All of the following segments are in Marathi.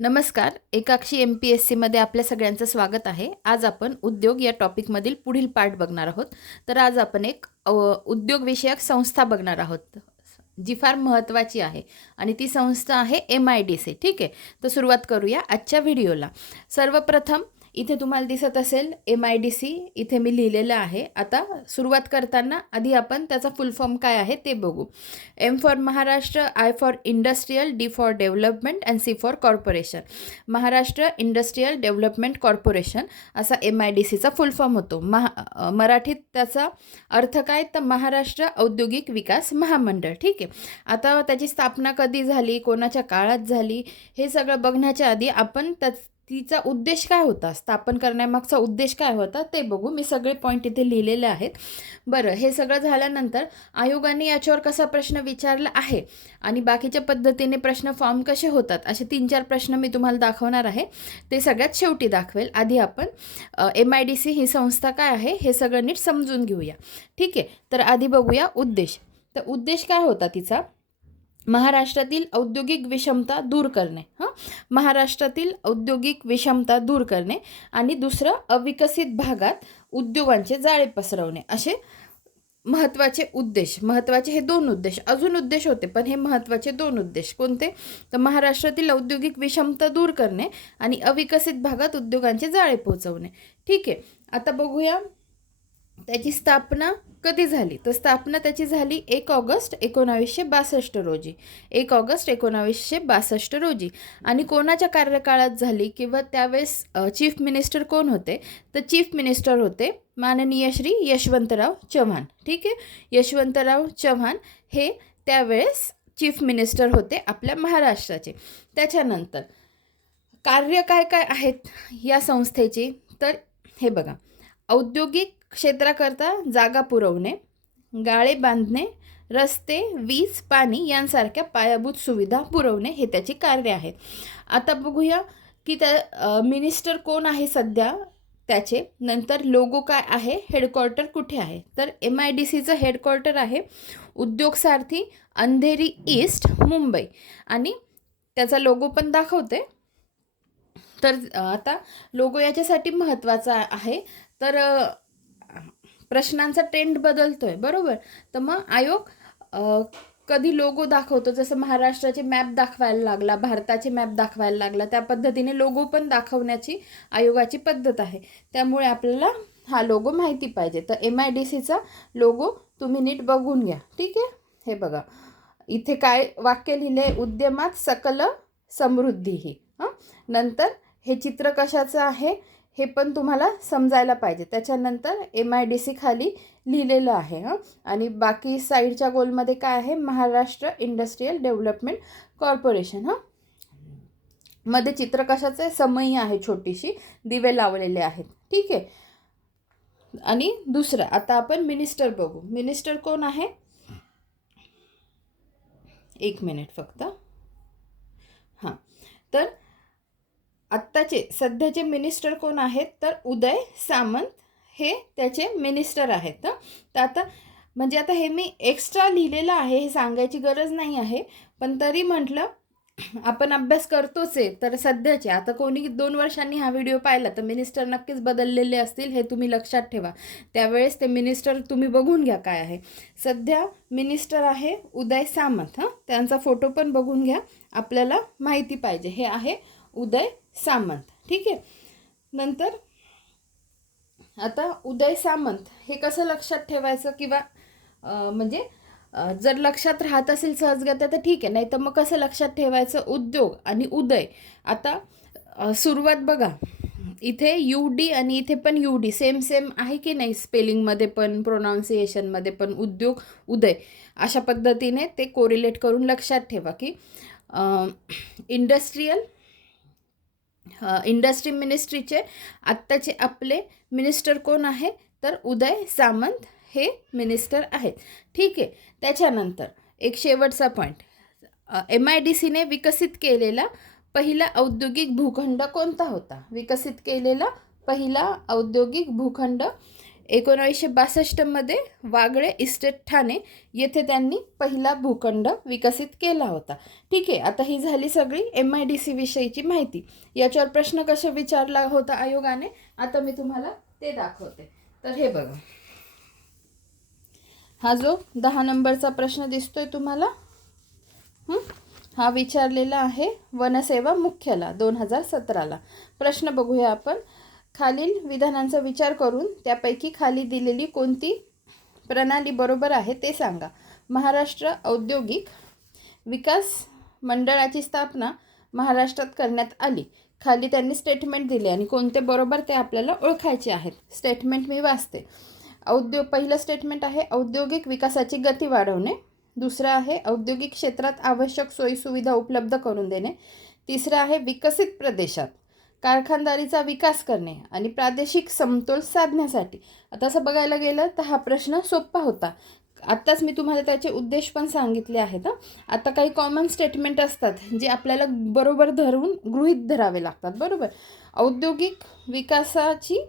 नमस्कार. एकाक्षी MPSCमध्ये आपल्या सगळ्यांचं स्वागत आहे. आज आपण उद्योग या टॉपिकमधील पुढील पार्ट बघणार आहोत. तर आज आपण एक उद्योगविषयक संस्था बघणार आहोत, जी फार महत्त्वाची आहे आणि ती संस्था आहे MIDC. ठीक आहे, तर सुरुवात करूया आजच्या व्हिडिओला. सर्वप्रथम इथे तुम्हाला दिसत असेल MIDC, इथे मी लिहिलेलं आहे. आता सुरुवात करताना आधी आपण त्याचा फुल फॉर्म काय आहे ते बघू. M for Maharashtra, I for industrial, D for development and C for corporation. Maharashtra industrial development corporation असा MIDCचा फुल फॉर्म होतो. मराठीत त्याचा अर्थ काय, तर महाराष्ट्र औद्योगिक विकास महामंडळ. ठीक आहे. आता त्याची स्थापना कधी झाली, कोणाच्या काळात झाली, हे सगळं बघण्याच्या आधी आपण तिचा उद्देश काय होता, स्थापन करण्यामागचा उद्देश काय होता ते बघू. मी सगळे पॉईंट इथे लिहिलेले आहेत. बरं, हे सगळं झाल्यानंतर आयोगाने याच्यावर कसा प्रश्न विचारला आहे आणि बाकीच्या पद्धतीने प्रश्न फॉर्म कसे होतात, असे 3-4 प्रश्न मी तुम्हाला दाखवणार आहे. ते सगळ्यात शेवटी दाखवेल. आधी आपण MIDC ही संस्था काय आहे हे सगळं नीट समजून घेऊया. ठीक आहे. तर आधी बघूया उद्देश. तर उद्देश काय होता तिचा, महाराष्ट्रातील औद्योगिक विषमता दूर करणे. महाराष्ट्रातील औद्योगिक विषमता दूर करणे आणि दुसरं अविकसित भागात उद्योगांचे जाळे पसरवणे, असे महत्त्वाचे उद्देश. महत्त्वाचे हे 2 उद्देश, अजून उद्देश होते पण हे महत्त्वाचे 2 उद्देश कोणते, तर महाराष्ट्रातील औद्योगिक विषमता दूर करणे आणि अविकसित भागात उद्योगांचे जाळे पोहोचवणे. ठीक आहे. आता बघूया त्याची स्थापना कधी झाली. तर स्थापना त्याची झाली 1 ऑगस्ट 1962 रोजी. 1 ऑगस्ट 1962 रोजी. आणि कोणाच्या कार्यकाळात झाली किंवा त्यावेळेस चीफ मिनिस्टर कोण होते, तर चीफ मिनिस्टर होते माननीय श्री यशवंतराव चव्हाण. ठीक आहे. यशवंतराव चव्हाण हे त्यावेळेस चीफ मिनिस्टर होते आपल्या महाराष्ट्राचे. त्याच्यानंतर कार्य काय काय आहेत या संस्थेची, तर हे बघा. औद्योगिक क्षेत्राकरता जागा पुरवणे, गाळे बांधणे, रस्ते, वीज, पाणी यांसारख्या पायाभूत सुविधा पुरवणे हे त्याची कार्य आहेत. आता बघूया की त्या मिनिस्टर कोण आहे सध्या त्याचे. नंतर लोगो काय आहे, हेडक्वार्टर कुठे आहे, तर MIDCचं हेडक्वार्टर आहे उद्योग सारथी, अंधेरी ईस्ट, मुंबई. आणि त्याचा लोगो पण दाखवते. तर आता लोगो याच्यासाठी महत्त्वाचा आहे, तर प्रश्नांचा ट्रेंड बदलतोय बरोबर. तर मग आयोग कधी लोगो दाखवतो, जसं महाराष्ट्राचे मॅप दाखवायला लागला, भारताचे मॅप दाखवायला लागला, त्या पद्धतीने लोगो पण दाखवण्याची आयोगाची पद्धत आहे. त्यामुळे आपल्याला हा लोगो माहिती पाहिजे. तर MIDCचा लोगो तुम्ही नीट बघून घ्या. ठीक आहे. हे बघा इथे काय वाक्य लिहिले, उद्यमात सकल समृद्धी ही. नंतर हे चित्र कशाचं आहे हे पण तुम्हाला समजायला पाहिजे. त्याच्यानंतर MIDC खाली लिहिलेलं आहे. आणि बाकी साईडच्या गोलमध्ये काय आहे, महाराष्ट्र इंडस्ट्रियल डेव्हलपमेंट कॉर्पोरेशन. मध्ये चित्र कशाचं आहे, समई आहे, छोटीशी दिवे लावलेले आहेत. ठीक आहे. आणि दुसरं आता आपण मिनिस्टर बघू. मिनिस्टर कोण आहे, 1 मिनिट फक्त. तर आत्ताचे सध्याचे मिनिस्टर कोण आहेत, तर उदय सामंत हे त्याचे मिनिस्टर आहेत. तर आता म्हणजे आता हे मी एक्स्ट्रा लिहिलेलं आहे, हे सांगायची गरज नाही आहे, पण तरी म्हटलं आपण अभ्यास करतोच आहे. तर सध्याचे आता कोणी 2 वर्षांनी हा व्हिडिओ पाहिला तर मिनिस्टर नक्कीच बदललेले असतील, हे तुम्ही लक्षात ठेवा. त्यावेळेस ते मिनिस्टर तुम्ही बघून घ्या काय आहे. सध्या मिनिस्टर आहे उदय सामंत. त्यांचा फोटो पण बघून घ्या, आपल्याला माहिती पाहिजे. हे आहे उदय सामंत. ठीक आहे. नंतर आता उदय सामंत हे कसं लक्षात ठेवायचं, किंवा म्हणजे जर लक्षात राहत असेल सहजगत्या तर ठीक आहे, नाही तर मग कसं लक्षात ठेवायचं, उद्योग आणि उदय. आता सुरुवात बघा, इथे UD आणि इथे पण UD सेम आहे की नाही, स्पेलिंगमध्ये पण प्रोनाऊन्सिएशनमध्ये पण. उद्योग उदय अशा पद्धतीने ते कोरिलेट करून लक्षात ठेवा की इंडस्ट्री मिनिस्ट्रीचे आत्ताचे आपले मिनिस्टर कोण आहे, तर उदय सामंत हे मिनिस्टर आहेत. ठीक आहे. त्याच्यानंतर एक शेवटचा पॉईंट, MIDCने विकसित केलेला पहिला औद्योगिक भूखंड कोणता होता. विकसित केलेला पहिला औद्योगिक भूखंड 1962मध्ये वागळे इस्टेट ठाणे येथे त्यांनी पहिला भूखंड विकसित केला होता. ठीक आहे, आता ही झाली सगळी MIDC विषयीची माहिती. याच्यावर प्रश्न कसा विचारला होता आयोगाने, आता मी तुम्हाला ते दाखवते. तर हे बघा, हा जो 10 नंबरचा प्रश्न दिसतोय तुम्हाला, हा विचारलेला आहे वनसेवा मुख्याला 2017ला. प्रश्न बघूया आपण. खालील विधानांचा विचार करून त्यापैकी खाली दिलेली कोणती प्रणाली बरोबर आहे ते सांगा. महाराष्ट्र औद्योगिक विकास मंडळाची स्थापना महाराष्ट्रात करण्यात आली. खाली त्यांनी स्टेटमेंट दिले आणि कोणते बरोबर ते आपल्याला ओळखायचे आहेत. स्टेटमेंट मी वाचते. पहिलं स्टेटमेंट आहे औद्योगिक विकासाची गती वाढवणे. दुसरं आहे औद्योगिक क्षेत्रात आवश्यक सोयीसुविधा उपलब्ध करून देणे. तिसरं आहे विकसित प्रदेशात कारखानदारीचा विकास करणे आणि प्रादेशिक समतोल साधण्यासाठी. आता असं बघायला गेलं तर हा प्रश्न सोपा होता. आत्ताच मी तुम्हाला त्याचे उद्देश पण सांगितले आहेत. आता काही कॉमन स्टेटमेंट असतात जे आपल्याला बरोबर धरून गृहीत धरावे लागतात. बरोबर, औद्योगिक विकासाची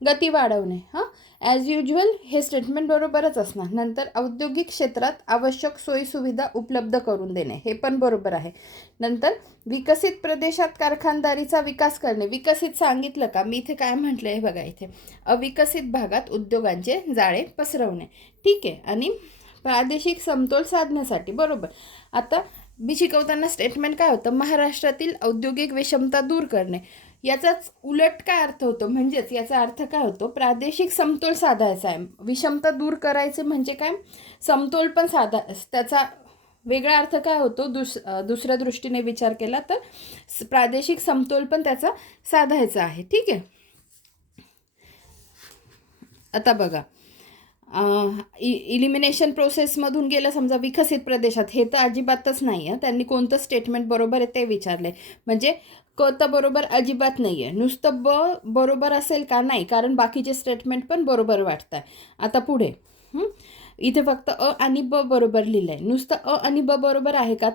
गती वाढवणे, ॲज युज्युअल हे स्टेटमेंट बरोबरच असणार. नंतर औद्योगिक क्षेत्रात आवश्यक सोयीसुविधा उपलब्ध करून देणे, हे पण बरोबर आहे. नंतर विकसित प्रदेशात कारखानदारीचा विकास करणे. विकसित सांगितलं का, मी इथे काय म्हटलं आहे बघा, इथे अविकसित भागात उद्योगांचे जाळे पसरवणे. ठीक आहे, आणि प्रादेशिक समतोल साधण्यासाठी. बरोबर. आता मी शिकवताना स्टेटमेंट काय होतं, महाराष्ट्रातील औद्योगिक विषमता दूर करणे. याचाच उलट काय अर्थ होतो, म्हणजेच याचा अर्थ काय होतो, प्रादेशिक समतोल साधायचा आहे. विषमता दूर करायचे म्हणजे काय, समतोल पण त्याचा वेगळा अर्थ काय होतो, दुसऱ्या दृष्टीने विचार केला तर प्रादेशिक समतोल पण त्याचा साधायचा आहे. ठीक आहे. आता बघा, इलिमिनेशन प्रोसेसमधून गेलं समजा विकसित प्रदेशात, हे तर अजिबातच नाही आहे. त्यांनी कोणतं स्टेटमेंट बरोबर आहे ते विचारलं आहे. म्हणजे क तर बरोबर अजिबात नाही आहे. नुसतं बरोबर असेल का, नाही, कारण बाकीचे स्टेटमेंट पण बरोबर वाटत आहे. आता पुढे इथे फक्त आणि ब बरोबर लिहिलं आहे. नुसतं आणि ब बरोबर आहे का,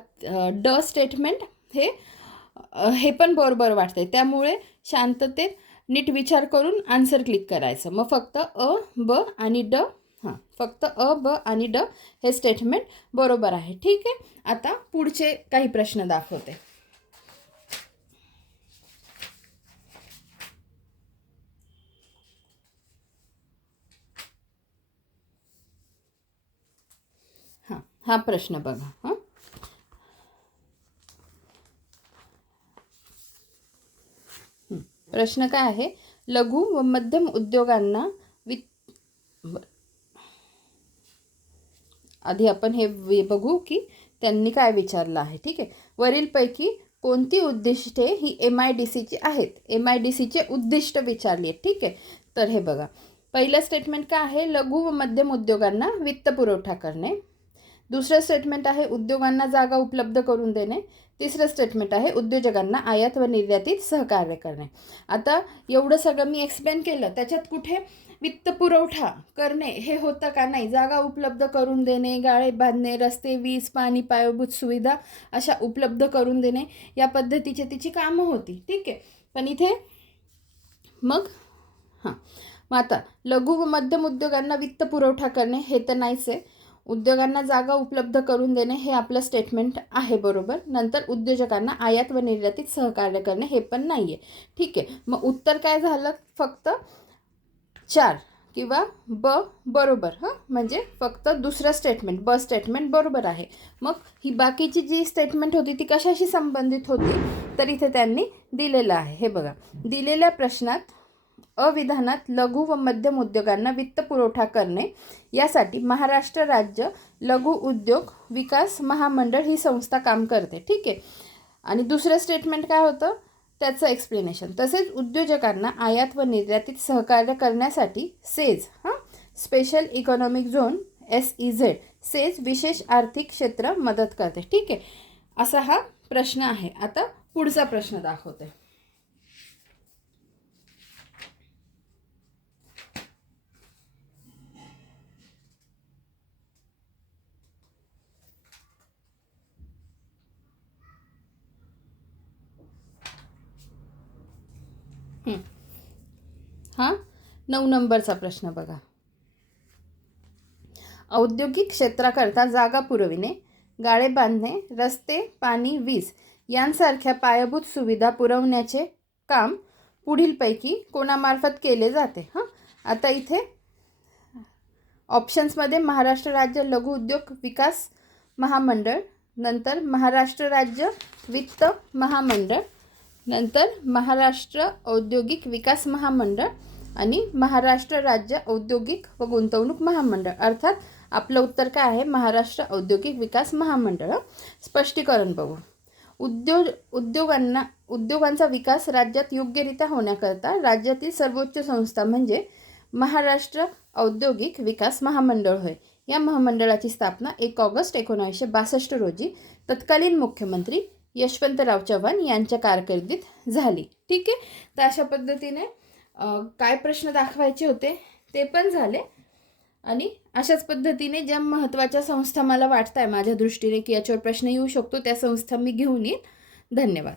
ड स्टेटमेंट हे पण बरोबर वाटतंय. त्यामुळे शांततेत नीट विचार करून आन्सर क्लिक करायचं. मग फक्त ब आणि ड, फक्त ब आणि ड हे स्टेटमेंट बरोबर आहे. ठीक आहे. आता पुढचे काही प्रश्न दाखवते. हा प्रश्न बघा. प्रश्न काय आहे, लघु व मध्यम उद्योगांना आधी आपण हे बघू की त्यांनी काय विचारलं आहे. ठीक आहे. वरीलपैकी कोणती उद्दिष्टे ही MIDCची आहेत. MIDCचे उद्दिष्ट विचारली आहेत. ठीक आहे. तर हे बघा, पहिलं स्टेटमेंट काय आहे, लघु व मध्यम उद्योगांना वित्त पुरवठा करणे. दुसरं स्टेटमेंट आहे उद्योगांना जागा उपलब्ध करून देणे. तिसरं स्टेटमेंट आहे उद्योजकांना आयात व निर्यातीत सहकार्य करणे. आता एवढं सगळं मी एक्सप्लेन केलं, त्याच्यात कुठे वित्त पुरवठा करणे हे होतं का, नाही. जागा उपलब्ध करून देणे, गाळे बांधणे, रस्ते, वीज, पाणी, पायाभूत सुविधा अशा उपलब्ध करून देणे, या पद्धतीची तिची कामं होती. ठीक आहे. पण इथे मग आता लघु व मध्यम उद्योगांना वित्त पुरवठा करणे हे तर नाहीच आहे. उद्योगांना जागा उपलब्ध करून देणे हे आपलं स्टेटमेंट आहे बरोबर. नंतर उद्योजकांना आयात व निर्यातीत सहकार्य करणे हे पण नाही आहे. ठीक आहे. मग उत्तर काय झालं, फक्त 4 किंवा ब बरोबर. म्हणजे फक्त दुसरं स्टेटमेंट, ब स्टेटमेंट बरोबर आहे. मग ही बाकीची जी स्टेटमेंट होती ती कशाशी संबंधित होती, तर इथे त्यांनी दिलेलं आहे. हे बघा, दिलेल्या प्रश्नात अविधानात लघु व मध्यम उद्योगांना वित्त पुरवठा करणे यासाठी महाराष्ट्र राज्य लघु उद्योग विकास महामंडळ ही संस्था काम करते. ठीक आहे. आणि दुसरं स्टेटमेंट काय होतं त्याचं एक्सप्लेनेशन. तसेच उद्योजकांना आयात व निर्यातीत सहकार्य करण्यासाठी says special economic zone SEZ says विशेष आर्थिक क्षेत्र मदत करते. ठीक आहे. असा हा प्रश्न आहे. आता पुढचा प्रश्न दाखवते. 9 नंबरचा प्रश्न बघा. औद्योगिक क्षेत्राकरता जागा पुरविणे, गाळे बांधणे, रस्ते, पाणी, वीज यांसारख्या पायाभूत सुविधा पुरवण्याचे काम पुढीलपैकी कोणामार्फत केले जाते? आता इथे ऑप्शन्समध्ये महाराष्ट्र राज्य लघु उद्योग विकास महामंडळ, नंतर महाराष्ट्र राज्य वित्त महामंडळ, नंतर महाराष्ट्र औद्योगिक विकास महामंडळ आणि महाराष्ट्र राज्य औद्योगिक व गुंतवणूक महामंडळ. अर्थात आपलं उत्तर काय आहे? महाराष्ट्र औद्योगिक विकास महामंडळ. स्पष्टीकरण बघू. उद्योगांचा विकास राज्यात योग्यरित्या होण्याकरता राज्यातील सर्वोच्च संस्था म्हणजे महाराष्ट्र औद्योगिक विकास महामंडळ होय. या महामंडळाची स्थापना 1 ऑगस्ट 1962 रोजी तत्कालीन मुख्यमंत्री यशवंतराव चव्हाण यांच्या कारकिर्दीत झाली. ठीक आहे. तर अशा पद्धतीने काय प्रश्न दाखवायचे होते ते पण झाले आणि अशाच पद्धतीने ज्या महत्त्वाच्या संस्था मला वाटत आहे माझ्या दृष्टीने की याच्यावर प्रश्न येऊ शकतो त्या संस्था मी घेऊन येईन. धन्यवाद.